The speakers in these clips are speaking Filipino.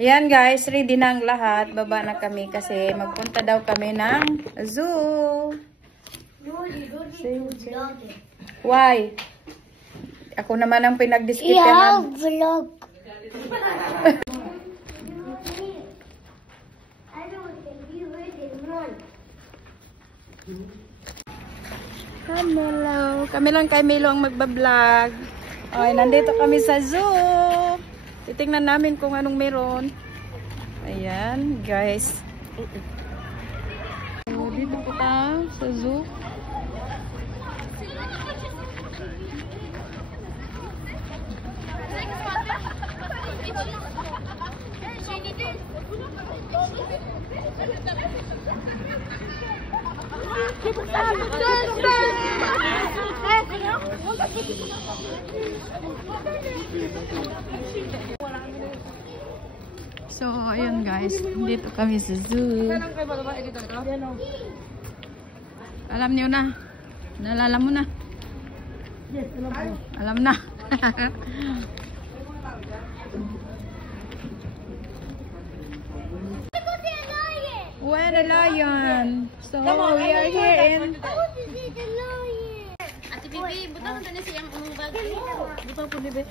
Ayan guys, ready na ang lahat. Baba na kami kasi magpunta daw kami ng zoo. Why? Ako naman ang pinag-diskitahan. Vlog. Hello. Kami lang kay Milo ang magbablog. Okay, nandito kami sa zoo. Titingnan namin kung anong meron. Ayan, guys. So, dito kita sa zoo. So, ayun guys, dito kami sa zoo. Alam niyo na. Naalala mo na. Alam na. When a lion. So, we are here in... Ate Bibi, butang na siyang umubag. Butang po, Bibi.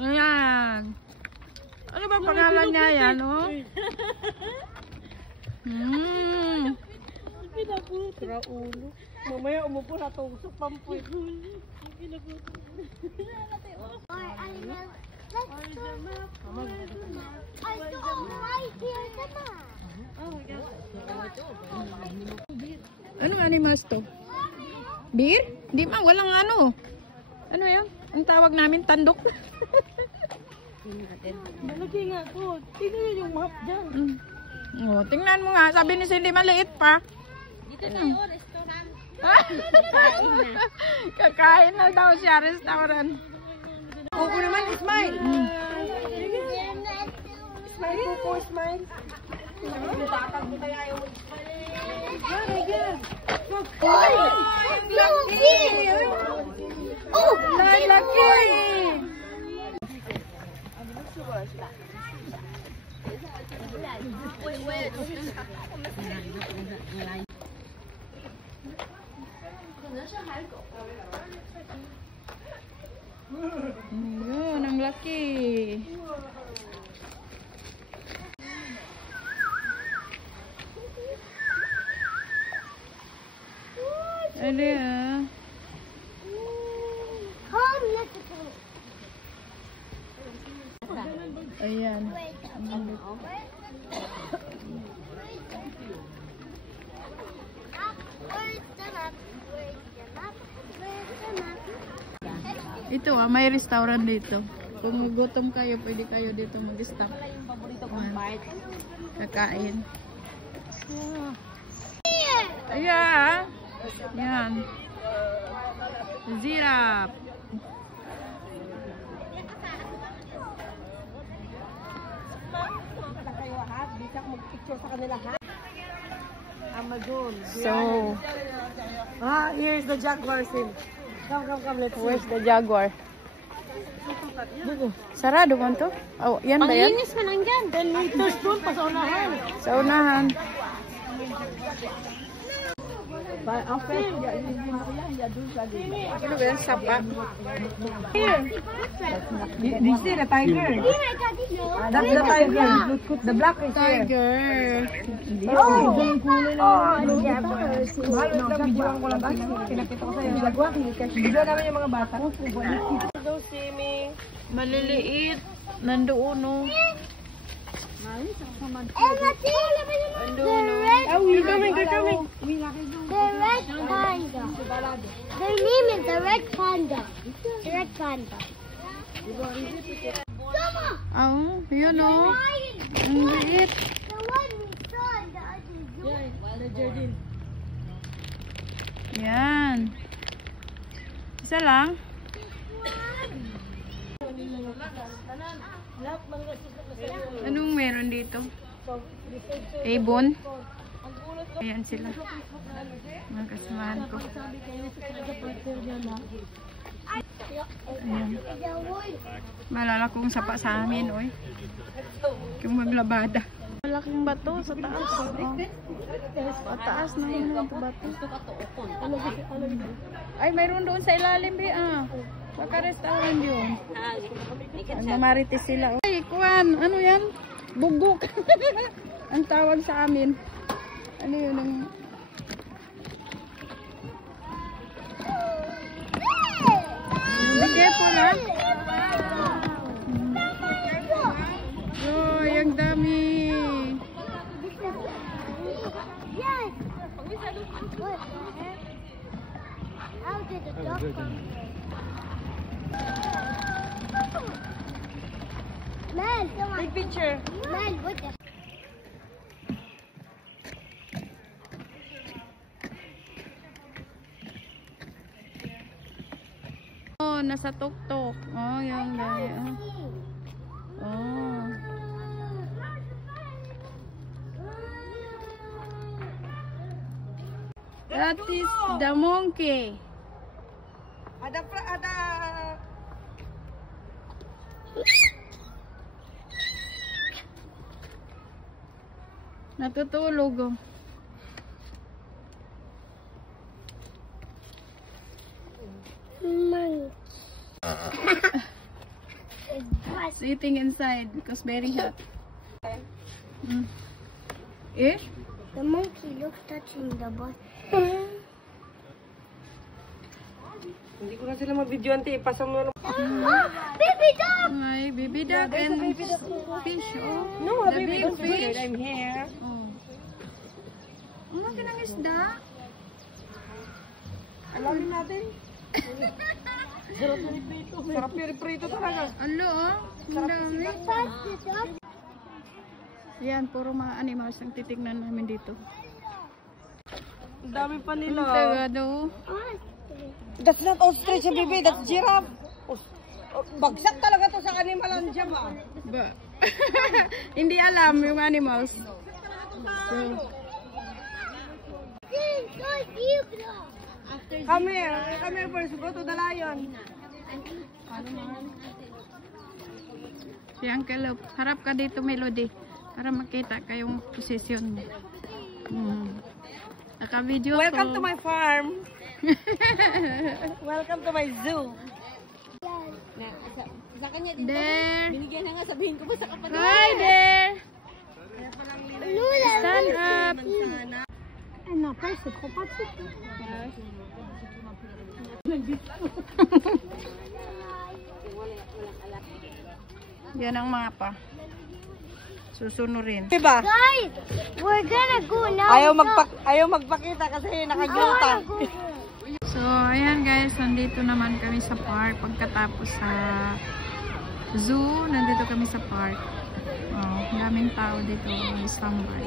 Ayan. Ano ba pangalan niya yan, oh? Raulo. Mamaya umupo na tusok pampuy. Anong animals to? Deer? Di ma, walang ano. Ano yun? Ang tawag namin, tandok. Malaki nga po. Tingnan niyo yung map dyan. Oh, tingnan mo nga. Sabi ni Cindy, maliit pa. Dito tayo, restaurant. Kakain na daw siya, restaurant. Kuko naman, smile. Smile, kuko, smile. Tatag mo tayo ayaw mag-smile. Yan. Oh, Lalaki! Yun, ang laki. Ano yan? Ayan. Ito may restaurant dito. Kung gutom kayo, pwede kayo dito mag-stop. Kakain. Ayan. Yan. Giraffe. Amazon. So, Here's the jaguar scene. Come, let's see. where's the jaguar? Sarado man to? Oh, yan ba yan? Panginis man ang dyan. 10 meters doon, pa sa unahan. Sa unahan. Okay. Ano ba yan? Sapa? This is the tiger. That's the tiger. The black is here. Tiger. Pinakita ko sa'yo. Video namin yung mga bata. Go swimming. Maliliit. Nandoon, no? They're coming. The red panda. Their name is the red panda. The red panda. Oh, yun, no? Ang liit. The one we saw in the other zoo. Yeah, the Jordan. Ayan. Isa lang. Anong meron dito? Avon. Ayan sila. Mga kasamahan ko. Ayan. Malala kong sapa sa amin, oy. Yung maglabada. Malaking bato sa taas. Oh. Pataas na yun ang bato. Ay, mayroon doon sa ilalim, ah. Baka restaurant yun. Mamarites sila. Ay, kuwan. Ano yan? Bugok. Ang tawag sa amin. Ano yun? Be careful, ha? Oh, yung dami. Yes. What? How did the dog come? Man, come on. Take picture. Man, what the? Oh, nasa tuktok. Oh, yung dami. Oh. That is the monkey. Ada. Natutulog, oh. Man. Sitting inside because very hot. Mm. Eh? The monkey looks touching the butt. Hindi ko na sila mabidyoan, te. Ipasa mo na. Baby dog! Ay, baby duck and fish, oh. No, The baby, big don't fish. fish. I'm here. Oh. Ano kinang isda? Alamin natin. Sarap prito talaga. Alo, oh. Ang dami. Yan, puro mga animals ang titignan namin dito. Ang dami pa Ang nila. tagado. That's not ostrich, baby. That's giraffe. Bagsak talaga to sa animal ang jam, ah. Ba? Hindi alam yung animals. So, Come here first. Go to the lion. si Uncle Lop, harap ka dito, Melody, para makita kayong posisyon mo. Naka-video ko. Welcome to my farm. Welcome to my zoo. There. Binigyan na nga, sabihin ko ba sa kapatid? Hi there. Stand up. No, first it's Yan ang mapa. Susunurin. Diba? Guys, we're gonna go now. Ayaw magpakita kasi nakaguta. So, ayan guys, nandito naman kami sa park. Pagkatapos sa zoo, nandito kami sa park. Oh, daming tao dito, standby.